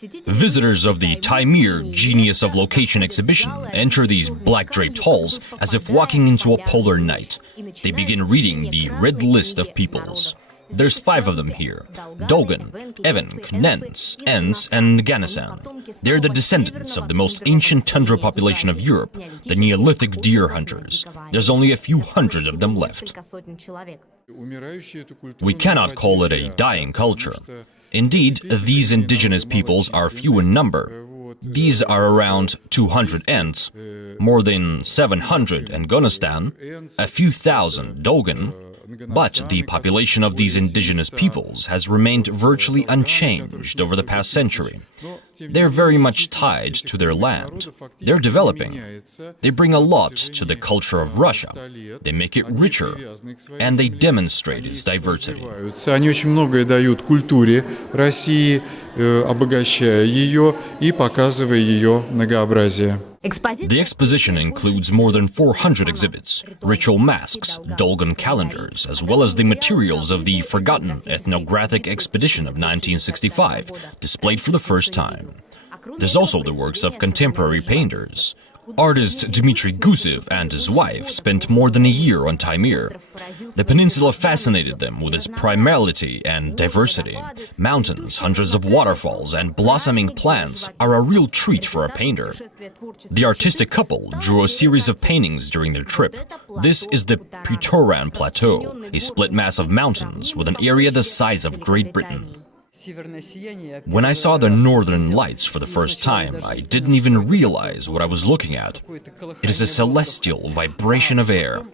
Visitors of the Taymyr Genius of Location exhibition enter these black-draped halls as if walking into a polar night. They begin reading the red list of peoples. There's 5 of them here: Dolgan, Evenk, Nents, Ents and Nganasan. They're the descendants of the most ancient tundra population of Europe, the Neolithic deer hunters. There's only a few hundred of them left. We cannot call it a dying culture. Indeed, these indigenous peoples are few in number. These are around 200 Ents, more than 700 in Nganasan, a few thousand Dolgan, but the population of these indigenous peoples has remained virtually unchanged over the past century. They're very much tied to their land. They're developing. They bring a lot to the culture of Russia. They make it richer, and they demonstrate its diversity. Они очень многое дают культуре России, обогащая ее и показывая ее многообразие. The exposition includes more than 400 exhibits, ritual masks, Dolgan calendars, as well as the materials of the forgotten ethnographic expedition of 1965, displayed for the first time. There's also the works of contemporary painters. Artist Dmitry Gusev and his wife spent more than a year on Taymyr. The peninsula fascinated them with its primality and diversity. Mountains, hundreds of waterfalls, and blossoming plants are a real treat for a painter. The artistic couple drew a series of paintings during their trip. This is the Putoran Plateau, a split mass of mountains with an area the size of Great Britain. When I saw the northern lights for the first time, I didn't even realize what I was looking at. It is a celestial vibration of air.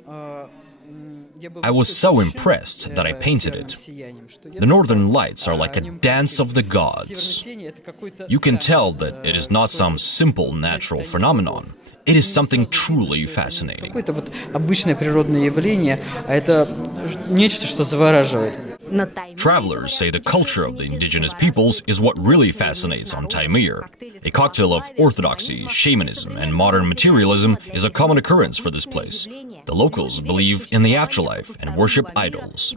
I was so impressed that I painted it. The northern lights are like a dance of the gods. You can tell that it is not some simple natural phenomenon. It is something truly fascinating. Travelers say the culture of the indigenous peoples is what really fascinates on Taymyr. A cocktail of orthodoxy, shamanism, and modern materialism is a common occurrence for this place. The locals believe in the afterlife and worship idols.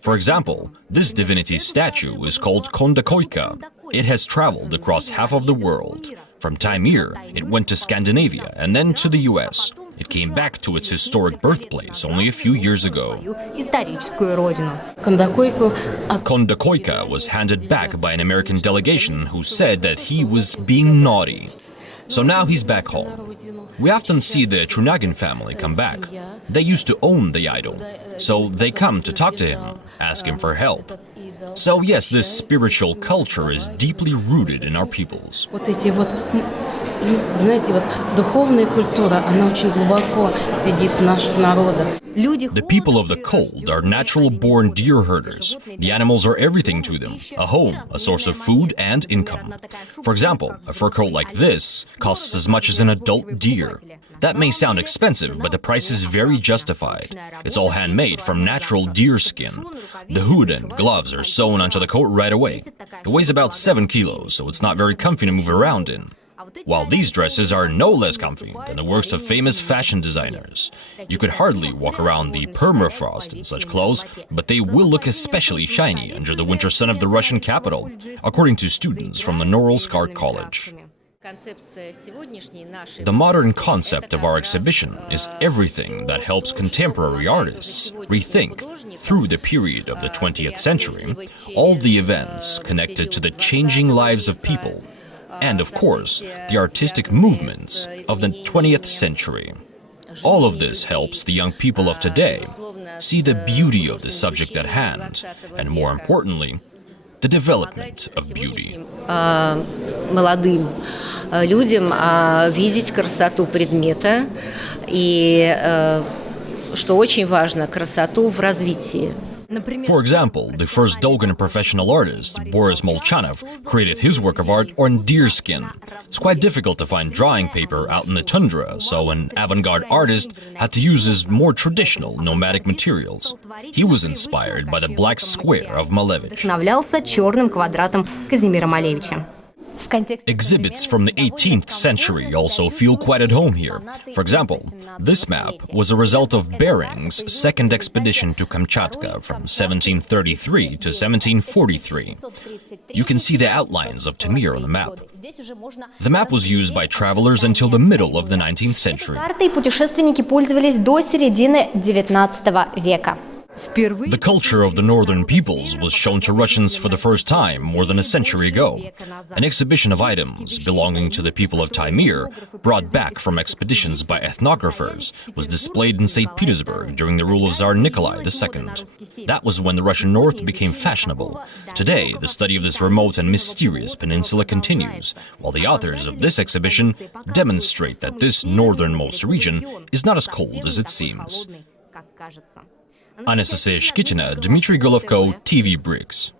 For example, this divinity's statue is called Kondakoika. It has traveled across half of the world. From Taymyr, it went to Scandinavia and then to the US. It came back to its historic birthplace only a few years ago. Kondakoika was handed back by an American delegation who said that he was being naughty. So now he's back home. We often see the Trunagin family come back. They used to own the idol, so they come to talk to him, ask him for help. So yes, this spiritual culture is deeply rooted in our peoples. The people of the cold are natural-born deer herders. The animals are everything to them: a home, a source of food and income. For example, a fur coat like this costs as much as an adult deer. That may sound expensive, but the price is very justified. It's all handmade from natural deer skin. The hood and gloves are sewn onto the coat right away. It weighs about 7 kilos, so it's not very comfy to move around in. While these dresses are no less comfy than the works of famous fashion designers. You could hardly walk around the permafrost in such clothes, but they will look especially shiny under the winter sun of the Russian capital, according to students from the Norilsk Art College. The modern concept of our exhibition is everything that helps contemporary artists rethink, through the period of the 20th century, all the events connected to the changing lives of people, and of course, the artistic movements of the 20th century. All of this helps the young people of today see the beauty of the subject at hand, and more importantly, the development of beauty. Молодым людям видеть красоту предмета и, что очень важно, красоту в развитии. For example, the first Dolgan professional artist, Boris Molchanov, created his work of art on deer skin. It's quite difficult to find drawing paper out in the tundra, so an avant-garde artist had to use his more traditional nomadic materials. He was inspired by the black square of Malevich. Exhibits from the 18th century also feel quite at home here. For example, this map was a result of Bering's second expedition to Kamchatka from 1733 to 1743. You can see the outlines of Taymyr on the map. The map was used by travelers until the middle of the 19th century. Картой путешественники пользовались до середины XIX века. The culture of the northern peoples was shown to Russians for the first time more than a century ago. An exhibition of items belonging to the people of Taymyr, brought back from expeditions by ethnographers, was displayed in St. Petersburg during the rule of Tsar Nikolai II. That was when the Russian north became fashionable. Today, the study of this remote and mysterious peninsula continues, while the authors of this exhibition demonstrate that this northernmost region is not as cold as it seems. Anastasia Shkitina, Dmitry Golovko, TV BRICS.